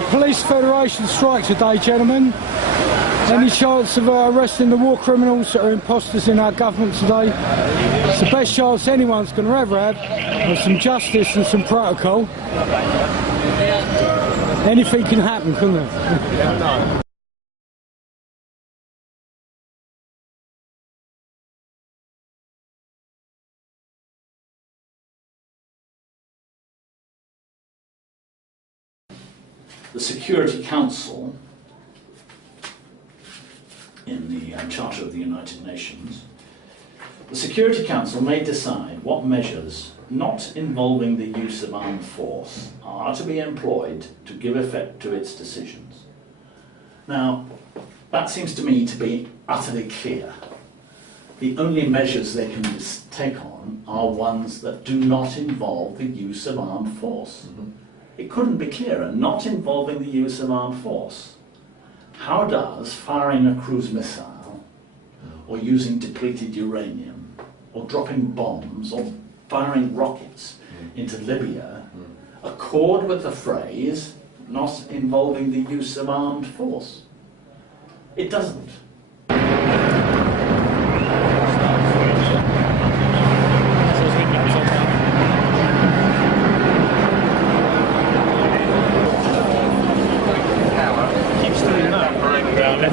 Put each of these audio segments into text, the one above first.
Police Federation strike today, gentlemen. Any chance of arresting the war criminals that are imposters in our government today? It's the best chance anyone's going to ever have of some justice and some protocol. Anything can happen, couldn't it? The Security Council, in the Charter of the United Nations, the Security Council may decide what measures not involving the use of armed force are to be employed to give effect to its decisions. Now, that seems to me to be utterly clear. The only measures they can take on are ones that do not involve the use of armed force. It couldn't be clearer, not involving the use of armed force. How does firing a cruise missile, or using depleted uranium, or dropping bombs, or firing rockets into Libya accord with the phrase, not involving the use of armed force? It doesn't.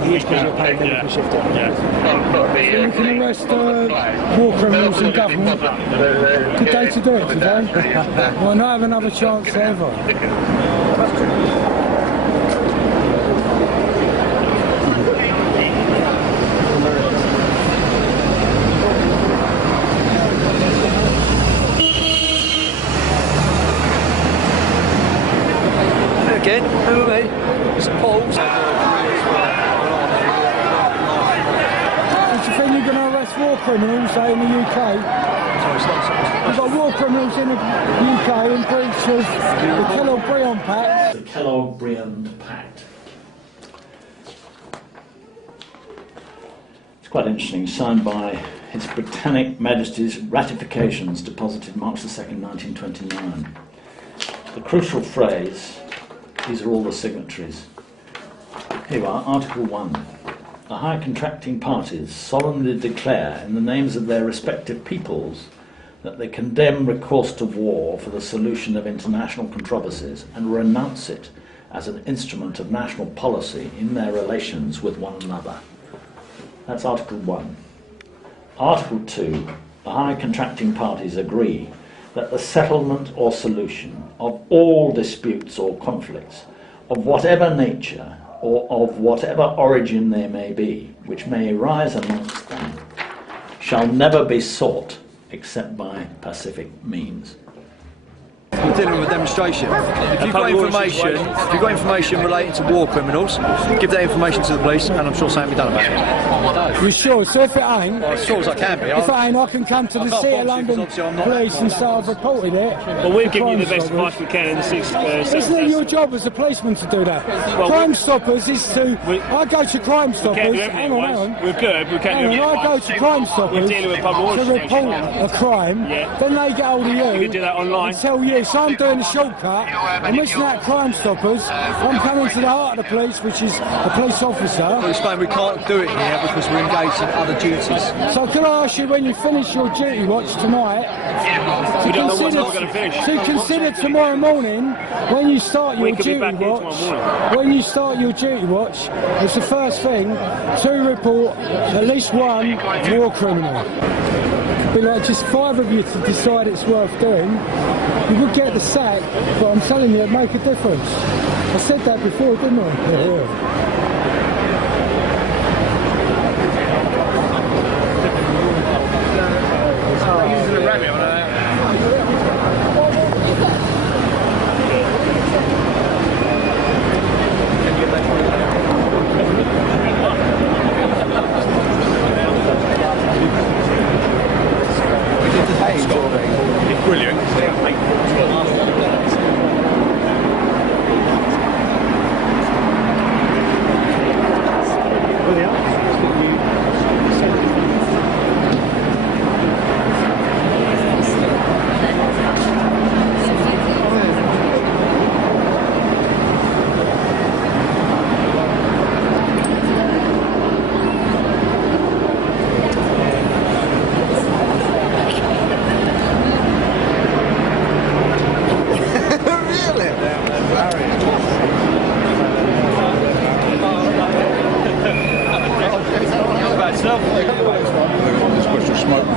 You can arrest war criminals in government. Good day to do it today. Well, not have another chance ever. Again, who are we? It's Paul. War criminals in the UK. We've got war criminals in the UK in breach of the Kellogg-Briand Pact. The Kellogg-Briand Pact. It's quite interesting, signed by His Britannic Majesty's ratifications deposited March the 2nd, 1929. The crucial phrase, these are all the signatories. Here you are, Article 1. The high contracting parties solemnly declare in the names of their respective peoples that they condemn recourse to war for the solution of international controversies and renounce it as an instrument of national policy in their relations with one another. That's Article 1. Article 2. The high contracting parties agree that the settlement or solution of all disputes or conflicts of whatever nature or of whatever origin they may be, which may arise amongst them, shall never be sought except by pacific means. We're dealing with a demonstration. If you've got information relating to war criminals, give that information to the police, and I'm sure something will be done about it. You sure? So if it ain't, well, as sure as I can be. If it ain't, I can come to the City of London police and say I've reported it. Well, we've given you the best advice we can in the 6 Isn't it your job as a policeman to do that? Well, Crime Stoppers is to... I go to Crime Stoppers... Hang on. We're good, we can't do it. I go to Crime Stoppers to report a crime, then they get hold of you. You can do that online. And tell you, so I'm doing a shortcut, I'm missing out Crime Stoppers, I'm coming to the heart of the police, which is a police officer. Well, explain, we can't do it here because we're engaged in other duties. So can I ask you, when you finish your duty watch tonight, to consider tomorrow morning, when you start your duty watch, it's the first thing to report at least one war criminal. It'd be like just 5 of you to decide it's worth doing. You would get the sack, but I'm telling you, it'd make a difference. I said that before, didn't I? Yeah. Using a rabbit on that. Brilliant. This push of smoke.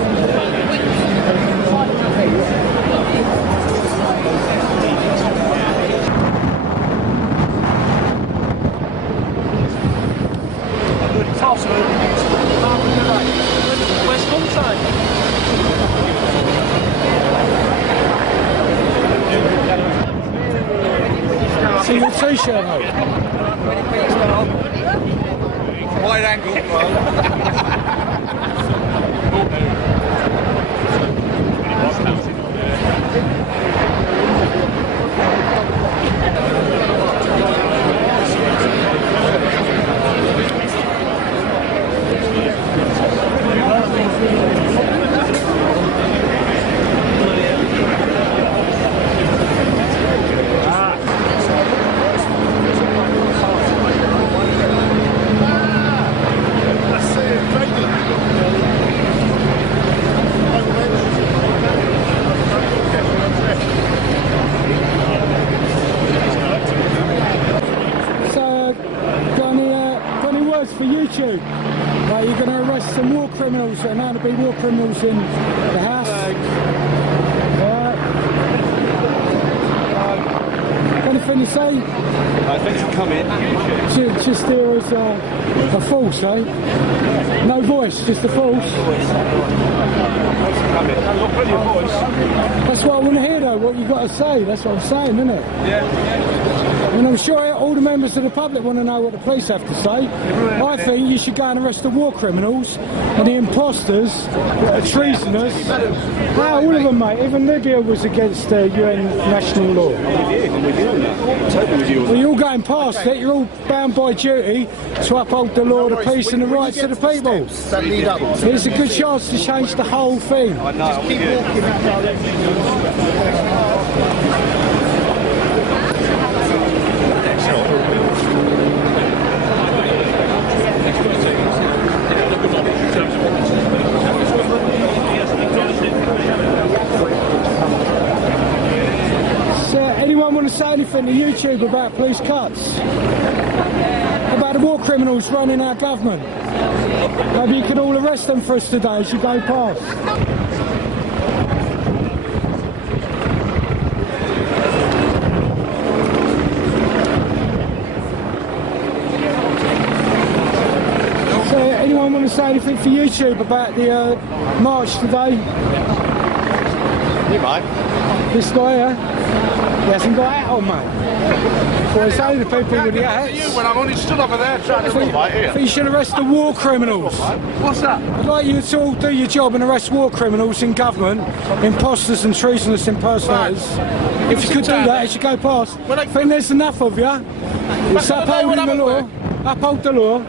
See your t-shirt, mate. Wide for YouTube. You're going to arrest some war criminals that are known to be war criminals in the house. Anything to say? Thanks for coming. Just there as a false, eh? No voice, just a false. Thanks for coming. I've got plenty of voice. That's what I want to hear though, what you've got to say. That's what I'm saying, isn't it? Yeah. And I'm sure all the members of the public want to know what the police have to say. I think you should go and arrest the war criminals and the imposters, the treasoners. All of them, mate. Even Libya was against UN national law. Well, you're all going past it. You're all bound by duty to uphold the law, the peace and the rights of the people. It's a good chance to change the whole thing. I know. Just keep walking. Anyone want to say anything to YouTube about police cuts? About the war criminals running our government? Maybe you could all arrest them for us today as you go past. So, anyone want to say anything for YouTube about the march today? You might. This guy here? He hasn't got a hat on, mate. Well, it's only the people with the hats. When I'm only stood over there trying to I think you should arrest the war criminals. What's that? I'd like you to all do your job and arrest war criminals in government, imposters and treasonous impersonators. If you could do that, it should go past. I think there's enough of you. It's upholding the law. Uphold the law.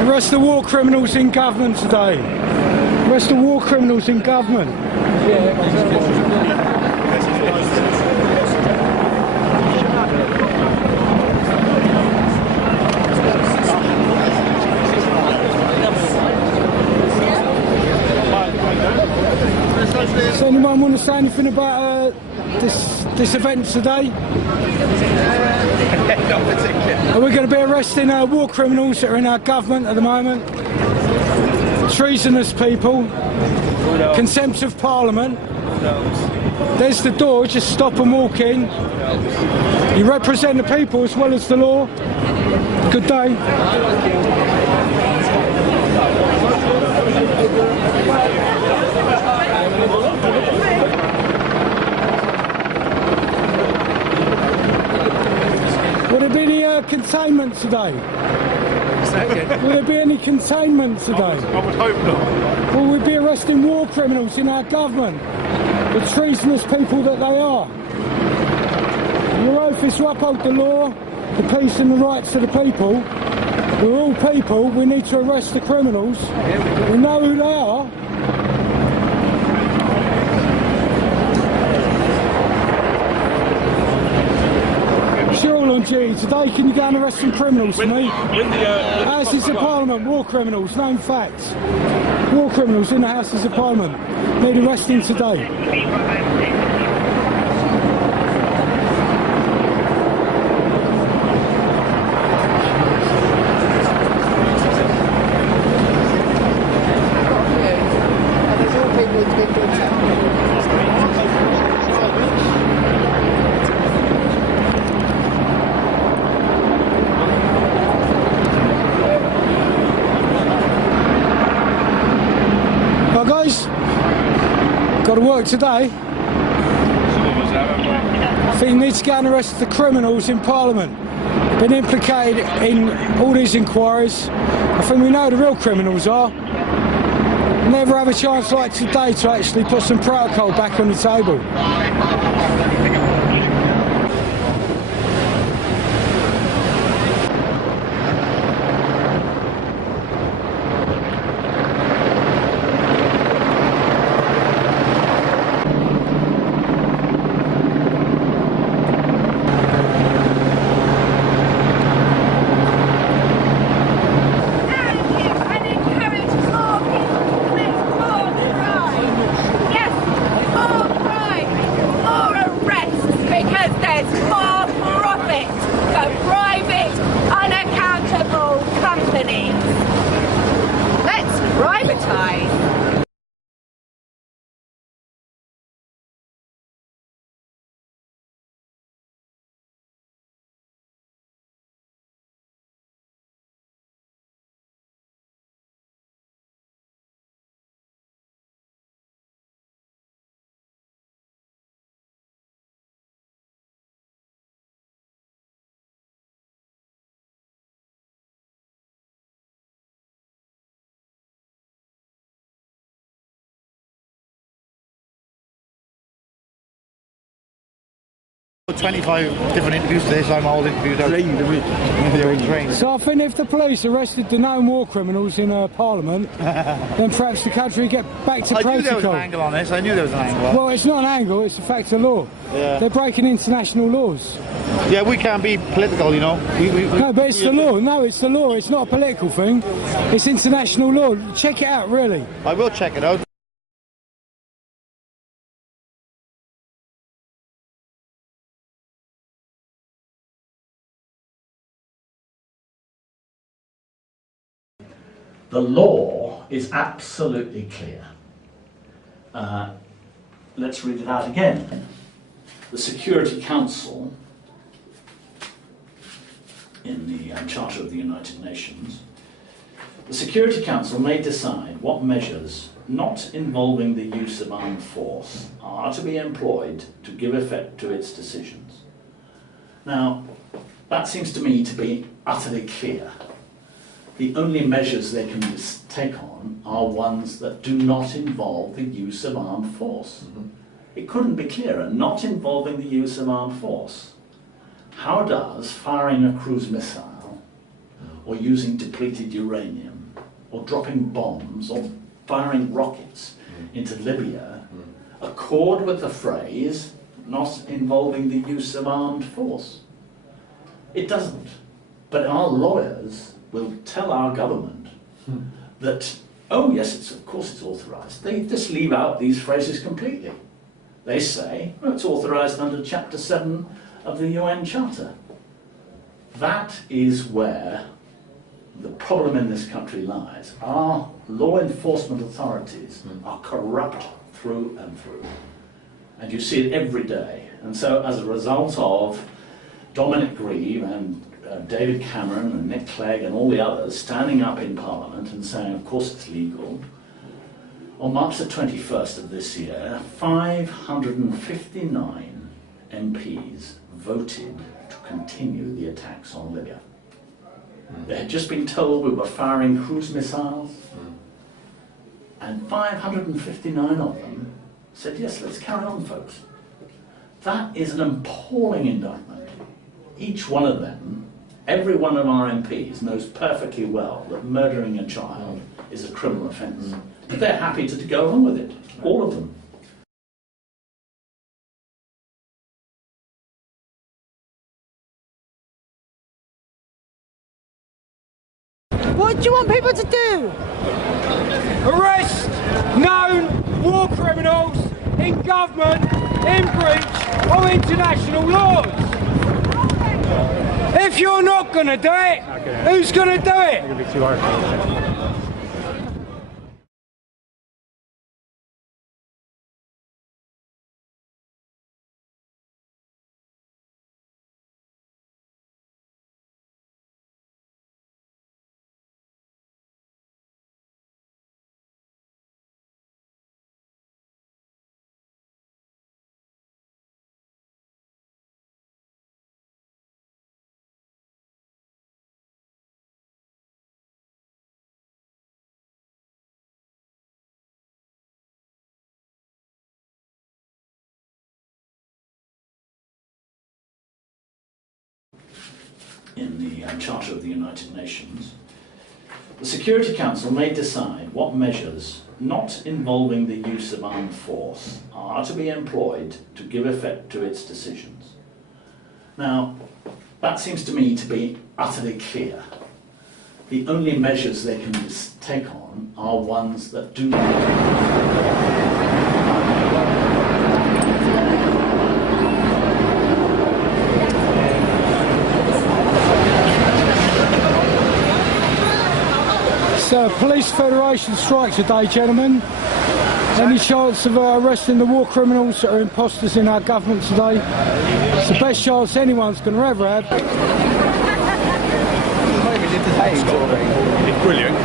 Arrest the war criminals in government today. Arrest the war criminals in government. Does anyone want to say anything about this event today? Not particularly. Are we going to be arresting war criminals that are in our government at the moment? Treasonous people, contempt of parliament. There's the door, just stop and walk in. You represent the people as well as the law. Good day. Will there be any containment today? Will there be any containment today? I would hope not. Will we be arresting war criminals in our government? The treasonous people that they are? Your oath is to uphold the law, the peace and the rights of the people. We're all people, we need to arrest the criminals. We know who they are. You're all on duty today. Can you go and arrest some criminals for me? Houses of Parliament, war criminals, known facts. War criminals in the Houses of Parliament. Need arresting today. Well guys, got to work today. I think you need to go and arrest the criminals in Parliament. Been implicated in all these inquiries. I think we know who the real criminals are. Never have a chance like today to actually put some protocol back on the table. Let's privatise. $25 different interviews today, so I'm all interviewed out. Trained. So I think if the police arrested the known war criminals in Parliament, then perhaps the country would get back to protocol. I knew there was an angle on this, I knew there was an angle. Well, it's not an angle, it's a fact of law. Yeah. They're breaking international laws. Yeah, we can't be political, you know. No, but it's the law. No, it's the law. It's not a political thing. It's international law. Check it out, really. I will check it out. The law is absolutely clear. Let's read it out again. The Security Council, in the Charter of the United Nations, the Security Council may decide what measures not involving the use of armed force are to be employed to give effect to its decisions. Now, that seems to me to be utterly clear. The only measures they can take on are ones that do not involve the use of armed force. It couldn't be clearer, not involving the use of armed force. How does firing a cruise missile, or using depleted uranium, or dropping bombs, or firing rockets into Libya accord with the phrase, not involving the use of armed force? It doesn't. But our lawyers will tell our government that, oh yes, of course it's authorised. They just leave out these phrases completely. They say, well, it's authorised under Chapter 7 of the UN Charter. That is where the problem in this country lies. Our law enforcement authorities are corrupt through and through. And you see it every day. And so as a result of Dominic Grieve and David Cameron and Nick Clegg and all the others standing up in Parliament and saying, of course it's legal, on March the 21st of this year, 559 MPs voted to continue the attacks on Libya. They had just been told we were firing cruise missiles, and 559 of them said, yes, let's carry on, folks. That is an appalling indictment. Each one of them, every one of our MPs knows perfectly well that murdering a child is a criminal offence. But they're happy to go along with it, all of them. What do you want people to do? Arrest known war criminals in government in breach of international laws. If you're not going to do it, who's going to do it? It's going to be too hard. In the Charter of the United Nations, the Security Council may decide what measures not involving the use of armed force are to be employed to give effect to its decisions. Now, that seems to me to be utterly clear. The only measures they can take on are ones that do not. Police Federation strike today, gentlemen. Any chance of arresting the war criminals that are imposters in our government today? It's the best chance anyone's going to ever have. It's brilliant.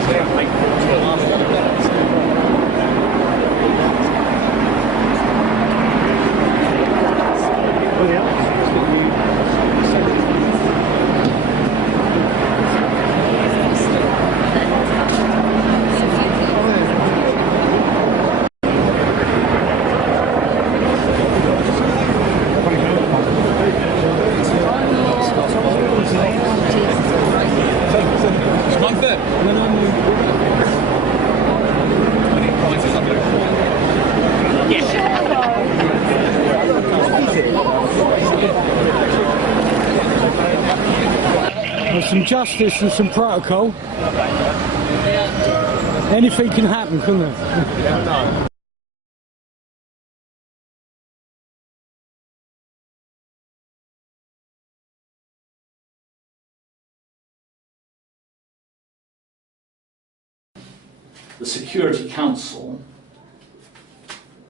There's some justice and some protocol. Anything can happen, couldn't it? The Security Council